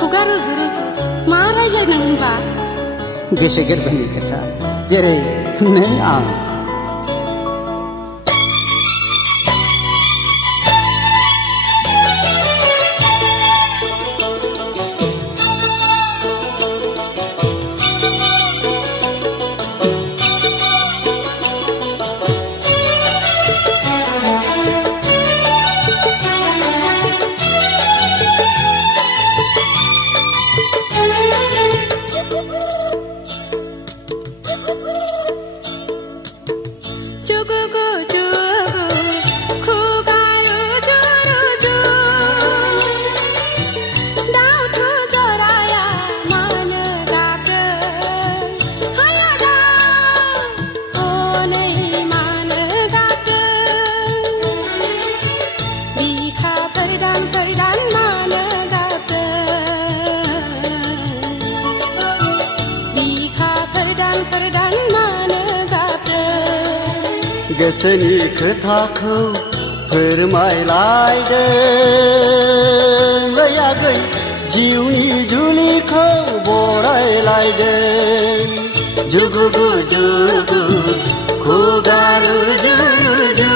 खुगा रुजु रुजु मा रायज्लायनो होनबा गोसो गोरबोनि खोथा जेरै नों आं गोसोनि खोथाखौ फोरमायलायदों आगै जिउनि जुलिखौ बरायलायदों जुगु जुगु खुगा रुजु रुजु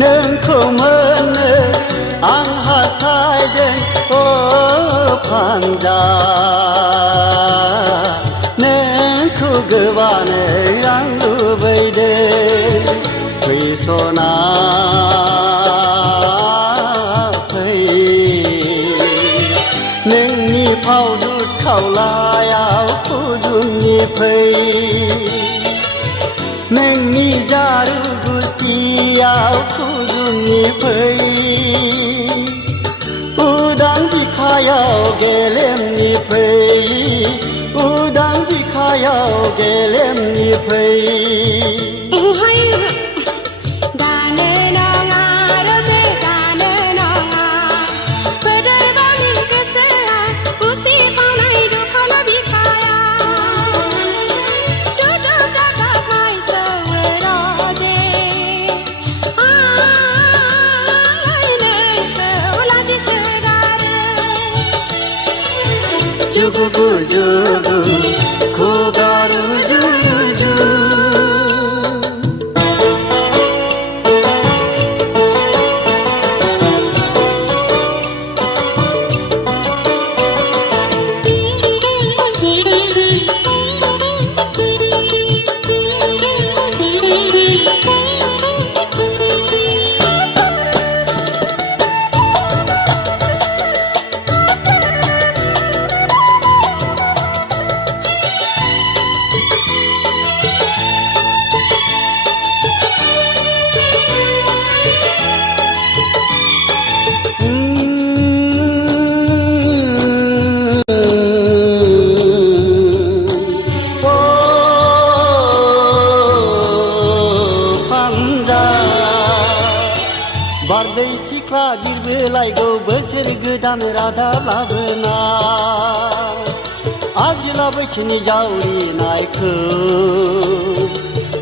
नोंखौ मोननो आं हास्थायदों अ फानजा नोंखौ गोबानो आं लुबैदों फै सना फै नोंनि फावदुत खावलायाव खुदुमनि फै नोंनि जारु गुस्थियाव खुदुमनि फै उदां बिखायाव गेलेमनि फै उदां बिखायाव गेलेमनि फै जुगु जुगु खुगा रुजु रुजु बारदै सिख्ला बिरबोलायगौ बोसोर गोदान रादाब लाबोना आजोला बैसोनि जावरिनायखौ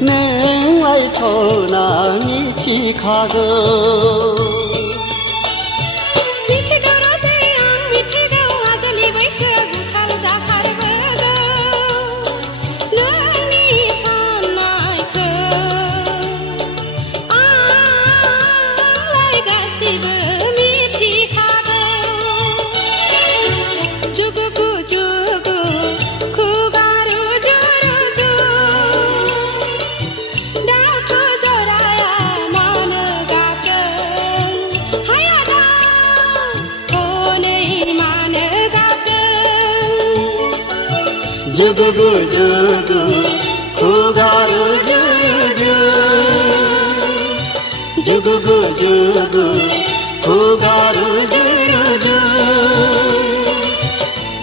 नोंलाय सना मिथिखागौ जुगु जुगु खुगारु जुगु जुगु जुगु खुगारु जुगु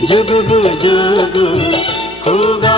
जुगु जुगु खुगारु